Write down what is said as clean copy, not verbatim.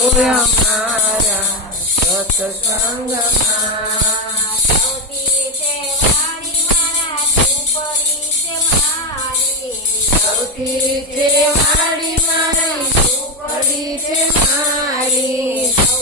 અમારા સત્સંગમાં સૌથી છે વાણી મારા ઝૂંપડી છે મારી સૌથી છે વાણી મારી ઝૂંપડી છે મારી સૌ